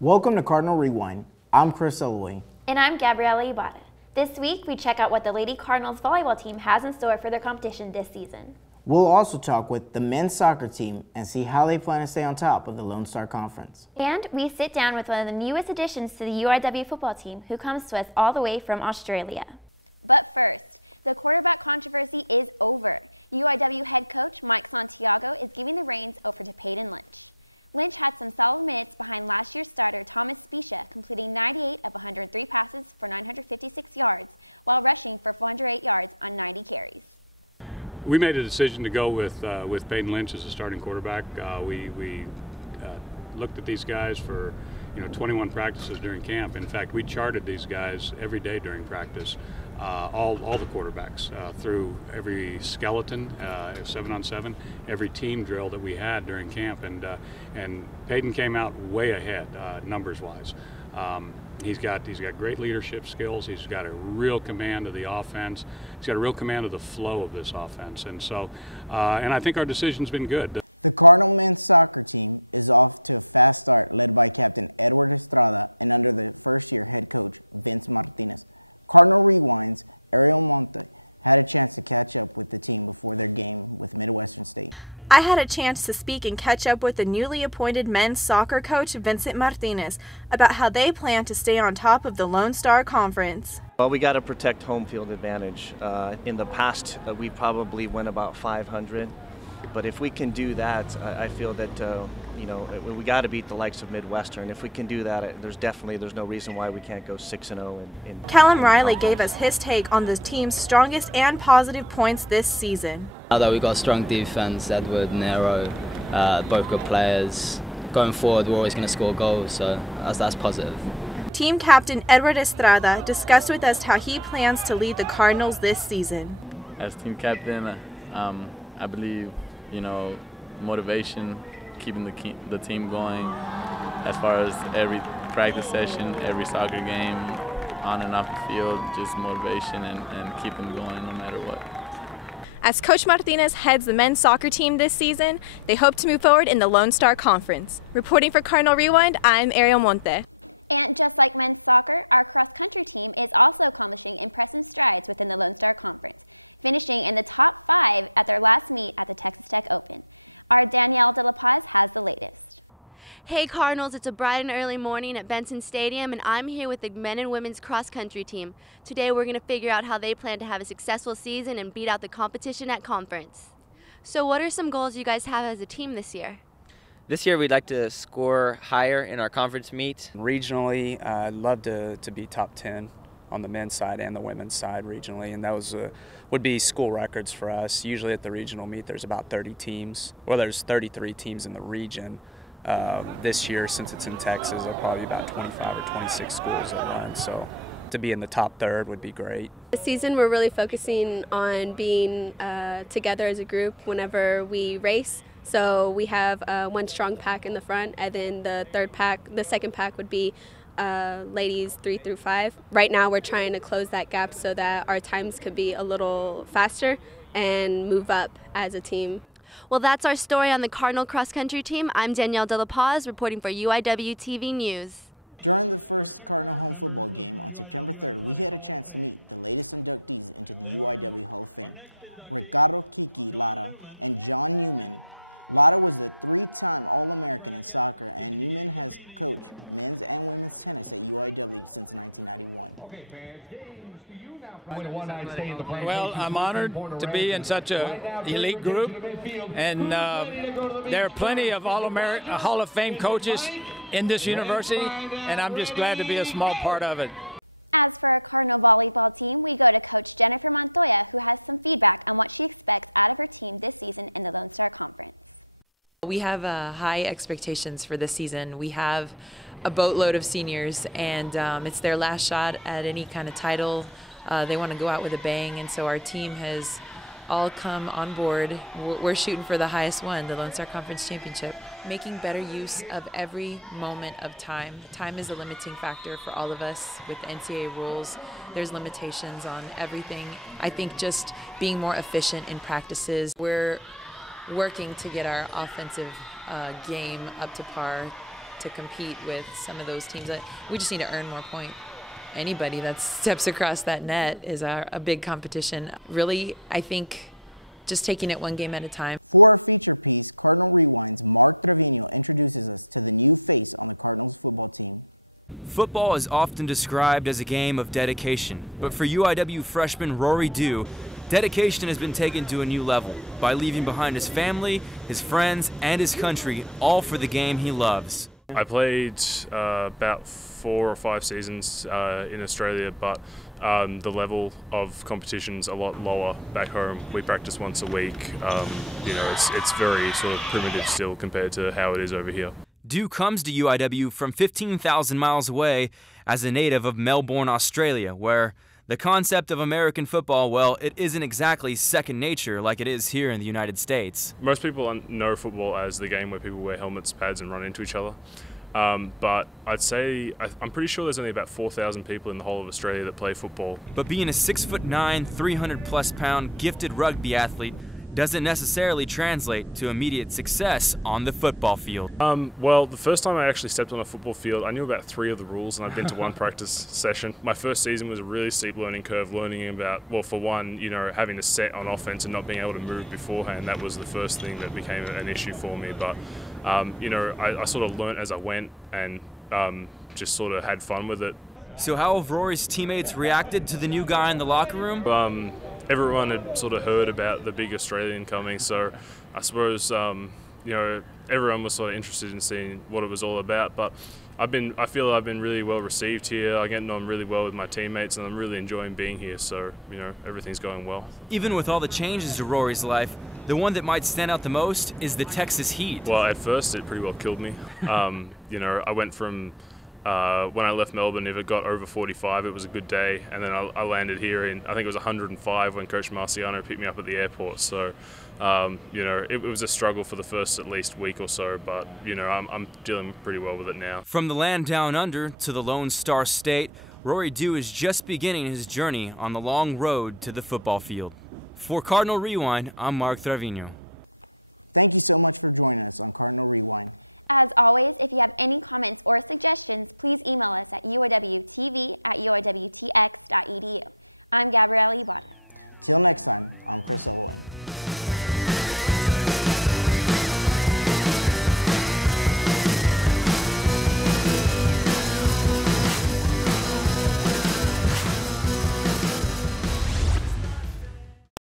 Welcome to Cardinal Rewind. I'm Chris Sullaway. And I'm Gabriella Ibarra. This week, we check out what the Lady Cardinals volleyball team has in store for their competition this season. We'll also talk with the men's soccer team and see how they plan to stay on top of the Lone Star Conference. And we sit down with one of the newest additions to the UIW football team, who comes to us all the way from Australia. But first, the quarterback controversy is over. UIW head coach Santiago is giving the reins over to Peyton Lynch. Lynch has some solid minutes behind last year's starting Thomas Houston, completing 98 of 103 passes for 956 yards, while rushing for 408 yards on 9 carries. We made a decision to go with Peyton Lynch as a starting quarterback. We looked at these guys for 21 practices during camp. In fact, we charted these guys every day during practice, all the quarterbacks through every skeleton, 7-on-7, every team drill that we had during camp, and Peyton came out way ahead numbers-wise. He's got great leadership skills. He's got a real command of the offense. He's got a real command of the flow of this offense, and so and I think our decision's been good. I had a chance to speak and catch up with the newly appointed men's soccer coach, Vincent Martinez, about how they plan to stay on top of the Lone Star Conference. Well, we got to protect home field advantage. In the past, we probably went about 500, but if we can do that, I feel that we got to beat the likes of Midwestern. If we can do that, there's no reason why we can't go 6-0. Callum Riley gave us his take on the team's strongest and positive points this season. Now that we got strong defense, Edward, Nero, both good players. Going forward, we're always going to score goals, so that's positive. Team captain Edward Estrada discussed with us how he plans to lead the Cardinals this season. As team captain, I believe, motivation, keeping the team going as far as every practice session, every soccer game, on and off the field, just motivation and keep them going no matter what. As Coach Martinez heads the men's soccer team this season, they hope to move forward in the Lone Star Conference. Reporting for Cardinal Rewind, I'm Ariel Monte. Hey Cardinals, it's a bright and early morning at Benson Stadium, and I'm here with the men and women's cross-country team. Today we're going to figure out how they plan to have a successful season and beat out the competition at conference. So what are some goals you guys have as a team this year? This year we'd like to score higher in our conference meet. Regionally, I'd love to be top 10 on the men's side and the women's side regionally, and that would be school records for us. Usually at the regional meet there's about 30 teams, well there's 33 teams in the region. This year, since it's in Texas, there'll probably be about 25 or 26 schools that run, so to be in the top third would be great. This season we're really focusing on being together as a group whenever we race. So we have one strong pack in the front, and then the second pack would be ladies 3 through 5. Right now we're trying to close that gap so that our times could be a little faster and move up as a team. Well, that's our story on the Cardinal cross-country team. I'm Danielle De La Paz, reporting for UIW TV News. Are 2 current members of the UIW Athletic Hall of Fame. They are our next inductee, John Newman, in the bracket since he began competing. Okay, fans, James, do you now? Well, I'm honored to be in such an elite group, and there are plenty of Hall of Fame coaches in this university, and I'm just glad to be a small part of it. We have high expectations for this season. We have a boatload of seniors, and it's their last shot at any kind of title. They want to go out with a bang, and so our team has all come on board. We're shooting for the highest one, the Lone Star Conference Championship. Making better use of every moment of time. Time is a limiting factor for all of us with the NCAA rules. There's limitations on everything. I think just being more efficient in practices. We're working to get our offensive game up to par to compete with some of those teams. We just need to earn more points. Anybody that steps across that net is a big competition. Really, I think just taking it one game at a time. Football is often described as a game of dedication, but for UIW freshman Rory Dew, dedication has been taken to a new level by leaving behind his family, his friends, and his country, all for the game he loves. I played about 4 or 5 seasons in Australia, but the level of competition's a lot lower back home. We practice once a week. You know, it's very sort of primitive still compared to how it is over here. Dew comes to UIW from 15,000 miles away as a native of Melbourne, Australia, where the concept of American football, well, it isn't exactly second nature like it is here in the United States. Most people know football as the game where people wear helmets, pads, and run into each other. But I'd say, I'm pretty sure there's only about 4,000 people in the whole of Australia that play football. But being a 6'9", 300+ pound gifted rugby athlete doesn't necessarily translate to immediate success on the football field. Well, the first time I actually stepped on a football field, I knew about 3 of the rules, and I've been to 1 practice session. My first season was a really steep learning curve, learning about, well, for one, you know, having to set on offense and not being able to move beforehand. That was the first thing that became an issue for me. But, you know, I sort of learned as I went and just sort of had fun with it. So how have Rory's teammates reacted to the new guy in the locker room? Everyone had sort of heard about the big Australian coming, so I suppose you know, everyone was sort of interested in seeing what it was all about. But I feel I've been really well received here. I get on really well with my teammates, and I'm really enjoying being here. So you know, everything's going well. Even with all the changes to Rory's life, the one that might stand out the most is the Texas heat. Well, at first it pretty well killed me. You know, I went from when I left Melbourne, if it got over 45, it was a good day. And then I landed here in, I think it was 105 when Coach Marciano picked me up at the airport. So, you know, it was a struggle for the first at least week or so, but, you know, I'm dealing pretty well with it now. From the land down under to the Lone Star State, Rory Dew is just beginning his journey on the long road to the football field. For Cardinal Rewind, I'm Mark Trevino.